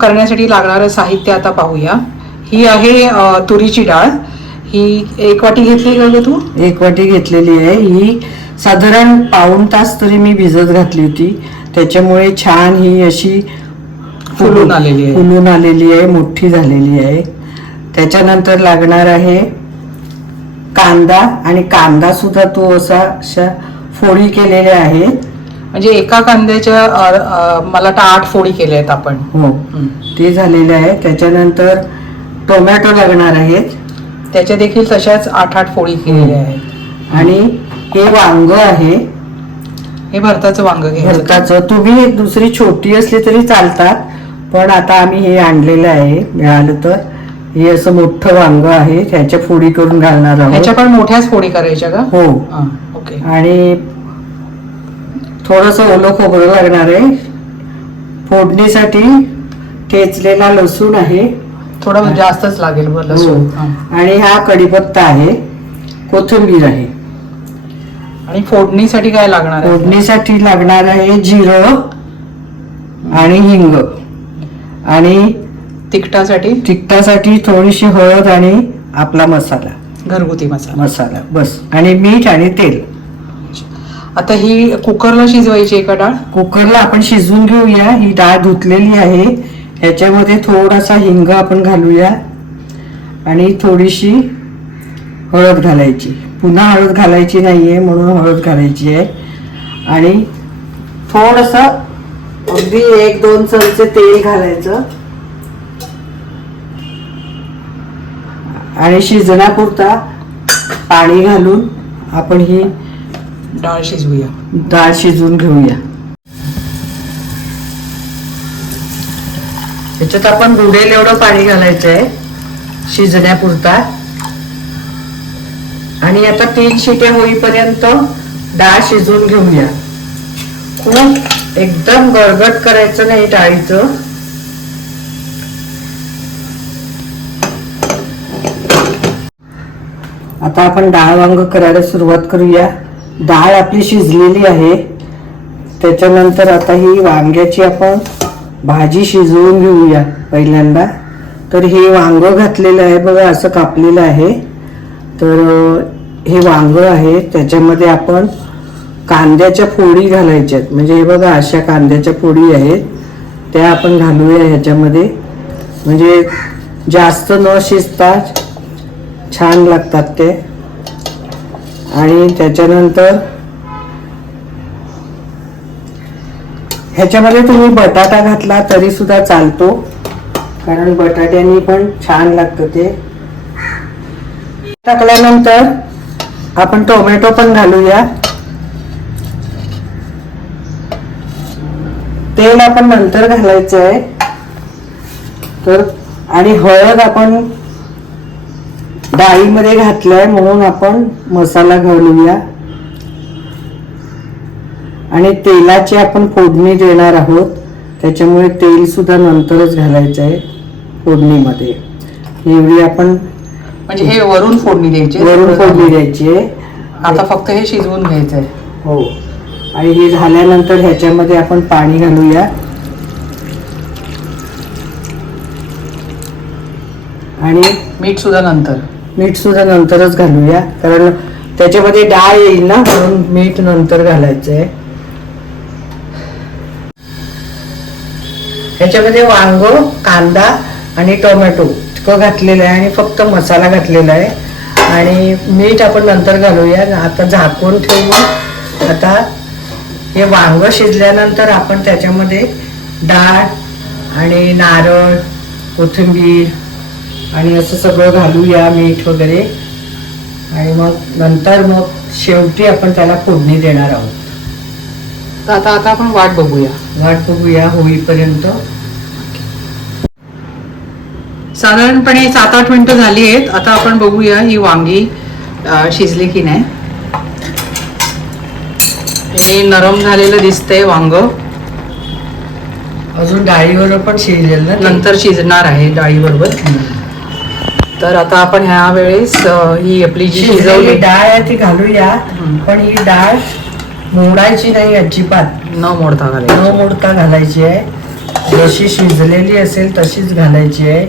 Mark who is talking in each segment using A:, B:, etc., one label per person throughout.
A: करण्यासाठी लागणारं साहित्य आता पाहूया. ही आहे तुरीची डाळ. ही एक वाटी घेतली का ग तू?
B: एक वाटी घेतलेली आहे. ही साधारण पाऊण तास तरी मी भिजत घातली होती. त्याच्यामुळे छान ही अशी
A: फुलून आलेली आहे.
B: फुलून आलेली आहे मोठी झालेली आहे. त्याच्यानंतर लागणार आहे कांदा आणि कांदा सुद्धा तो असा अशा फोडी केलेल्या आहेत.
A: म्हणजे एका कांद्याच्या अ, अ, मला वाटतं आठ फोडी केल्या आहेत आपण.
B: हो.
A: हं.
B: ते झालेले आहे. त्याच्यानंतर टोमॅटो लागणार आहेत.
A: त्याच्या देखील तशाच आठ आठ फोडी केलेल्या आहेत.
B: आणि हे वांग आहे.
A: हे भरताचं वांग घ्यायचं
B: भरताचं. तुम्ही एक दुसरी छोटी असली तरी चालतात. पण आता आम्ही हे आणलेलं आहे. मिळालं तर. हे असं मोठं वांग आहे. त्याच्या फोडी करून घालणार
A: ह्याच्या
B: आहोत
A: पण मोठ्याच फोडी करायच्या का?
B: हो.
A: हा, ओके.
B: आणि थोडस ओलं खोबरं लागणार आहे. फोडणीसाठी ठेचलेला लसूण आहे.
A: थोडं जास्तच लागेल बरं लसूण.
B: हो.
A: हा.
B: आणि हा कढीपत्ता आहे. कोथिंबीर आहे.
A: आणि फोडणीसाठी काय लागणार
B: फोडणीसाठी लागणार आहे जिरं आणि हिंग. आणि
A: तिखटासाठी?
B: तिखटासाठी थोडीशी हळद आणि आपला मसाला.
A: घरगुती मसाला.
B: मसाला. बस. आणि मीठ आणि तेल.
A: आता ही कुकरला शिजवायची आहे का डाळ?
B: कुकरला आपण शिजवून घेऊया. ही डाळ धुतलेली आहे. ह्याच्यामध्ये थोडासा हिंग आपण घालूया. आणि थोडीशी हळद घालायची. पुन्हा हळद घालायची नाहीये म्हणून हळद घालायची आहे. आणि थोडस अगदी एक दोन चमचे तेल घालायचं. आणि शिजण्यापुरता पाणी घालून आपण ही
A: डाळ शिजवूया.
B: डाळ शिजवून घेऊया. त्याच्यात आपण बुडेल एवढं पाणी घालायचं आहे शिजण्यापुरता. आणि आता तीन शिट्या होईपर्यंत डाळ शिजवून घेऊया. खूप एकदम गळगट करायचं नाही डाळीचं. आता आपण डाळ वांग करायला सुरुवात करूया. डाळ आपली शिजलेली आहे. त्याच्यानंतर आता ही वांग्याची आपण भाजी शिजवून घेऊया पहिल्यांदा. तर हे वांग घातलेलं आहे बघा असं कापलेलं आहे. तर हे वांग आहे. त्याच्यामध्ये आपण कांद्याच्या फोडी घालायच्यात म्हणजे हे बघा अशा कांद्याच्या फोडी आहेत. त्या आपण घालूया ह्याच्यामध्ये. म्हणजे जास्त न शिजता छान लागतात ते. आणि त्याच्यानंतर ह्याच्यामध्ये तुम्ही बटाटा घातला तरी सुद्धा चालतो कारण बटाट्यानी पण छान लागतं ते. टाकल्यानंतर आपण टोमॅटो पण घालूया. तेल आपण नंतर घालायचं आहे. तर आणि हळद आपण डाळीमध्ये घातलाय म्हणून आपण मसाला घालूया. आणि तेलाची आपण फोडणी देणार आहोत. त्याच्यामुळे तेल सुद्धा नंतरच घालायचं आहे फोडणीमध्ये. एवढी आपण
A: म्हणजे हे वरून फोडणी द्यायची
B: वरून फोडणी द्यायची आहे.
A: आता फक्त हे शिजवून घ्यायचं आहे
B: हो. आणि हे झाल्यानंतर ह्याच्यामध्ये आपण पाणी घालूया. आणि
A: मीठ सुद्धा नंतर.
B: मीठ सुद्धा नंतरच घालूया. कारण त्याच्यामध्ये डाळ येईल ना म्हणून मीठ नंतर घालायचं आहे ह्याच्यामध्ये वांग कांदा आणि टोमॅटो इतकं घातलेलं आहे आणि फक्त मसाला घातलेला आहे. आणि मीठ आपण नंतर घालूया. आता झाकून ठेवू आता हे वांग शिजल्यानंतर आपण त्याच्यामध्ये डाळ आणि नारळ कोथिंबीर आणि असं सगळं घालूया मीठ वगैरे. आणि मग नंतर मग शेवटी आपण त्याला फोडणी देणार आहोत.
A: तर आता आता आपण वाट बघूया.
B: वाट बघूया होईपर्यंत.
A: साधारणपणे सात आठ मिनिटं झाली आहेत. आता आपण बघूया ही वांगी शिजली की नाही. हे नरम झालेलं दिसतंय वांग.
B: अजून डाळीवर पण शिजलेलं.
A: नंतर शिजणार आहे डाळीबरोबर. तर आता आपण ह्या वेळेस ही आपली जी शिजवली
B: डाळ आहे ती घालूया. पण ही डाळ मोडायची नाही अजिबात.
A: न मोडता
B: न
A: घालायची
B: मोडता घालायची आहे. जशी शिजलेली असेल तशीच घालायची आहे.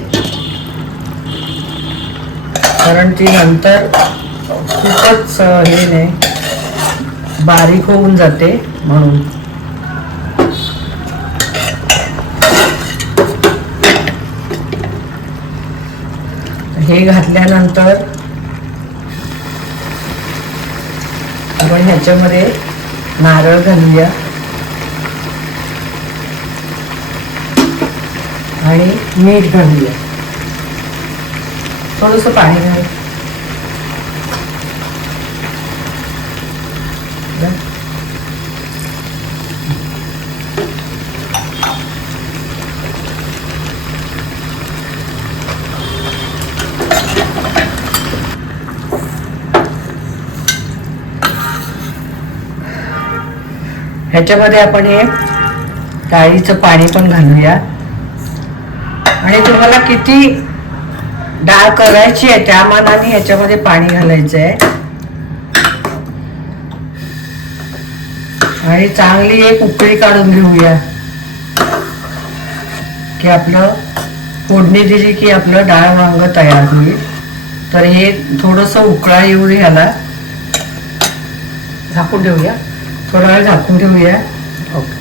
B: कारण ती नंतर खूपच हे नाही बारीक होऊन जाते म्हणून. हे घातल्यानंतर आपण ह्याच्यामध्ये नारळ घालूया आणि मीठ घालूया थोडंसं पाणी घाल. ह्याच्यामध्ये आपण हे डाळीचं पाणी पण घालूया. आणि तुम्हाला किती डाळ करायची आहे त्या मानाने ह्याच्यामध्ये पाणी घालायचं आहे आणि चांगली एक उकळी काढून घेऊया. की आपलं फोडणी दिली की आपलं डाळ वांग तयार होईल. तर हे थोडंसं उकळा येऊ ह्याला
A: झाकून ठेवूया.
B: थोडा वेळ झाकून ठेवूया. ओके.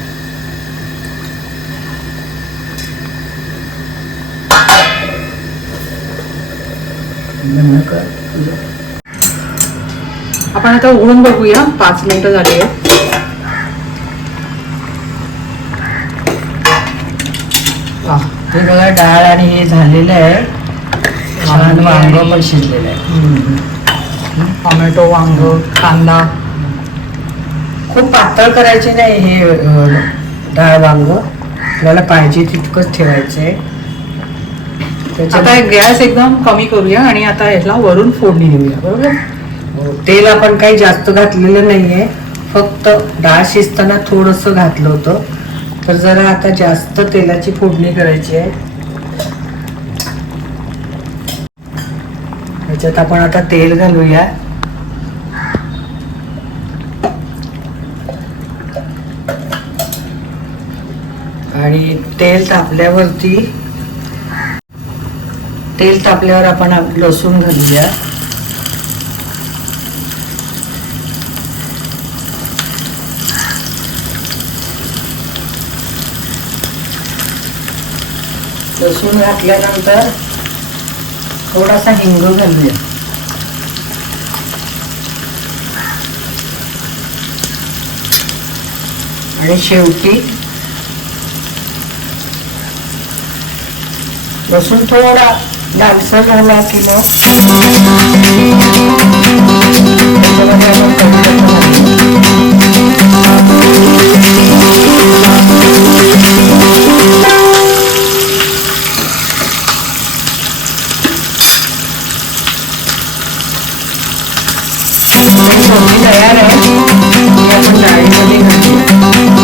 A: आपण आता उघडून बघूया पाच मिनिटं झाली आहे
B: हे बघा डाळ आणि हे झालेलं आहे. छान
A: वांगे.
B: पण शिजलेलं आहे.
A: टोमॅटो वांग कांदा.
B: खूप पातळ करायचे नाही हे डाळ वांग. आपल्याला पाहिजे तितकंच ठेवायचं. आहे
A: आता
B: त्याच्यात
A: गॅस एकदम कमी करूया आणि आता याला वरून फोडणी देऊया बरोबर?
B: हो, तेल आपण काही जास्त घातलेलं नाहीये. फक्त डाळ शिजताना थोडस घातलं होतं. तर जरा आता जास्त तेलाची फोडणी करायची आहे. ह्याच्यात आपण आता तेल घालूया. आणि तेल तापल्यावरती तेल तापल्यावर आपण लसूण घालूया. लसूण घातल्यानंतर थोडासा हिंग घालूया. आणि शेवटी लसूण थोडा लालसर झाला की मग त्याच्यामध्ये आपण कढीपत्ता घालूया. आणि फोडणी तयार आहे ती आपण डाळीमध्ये घालूया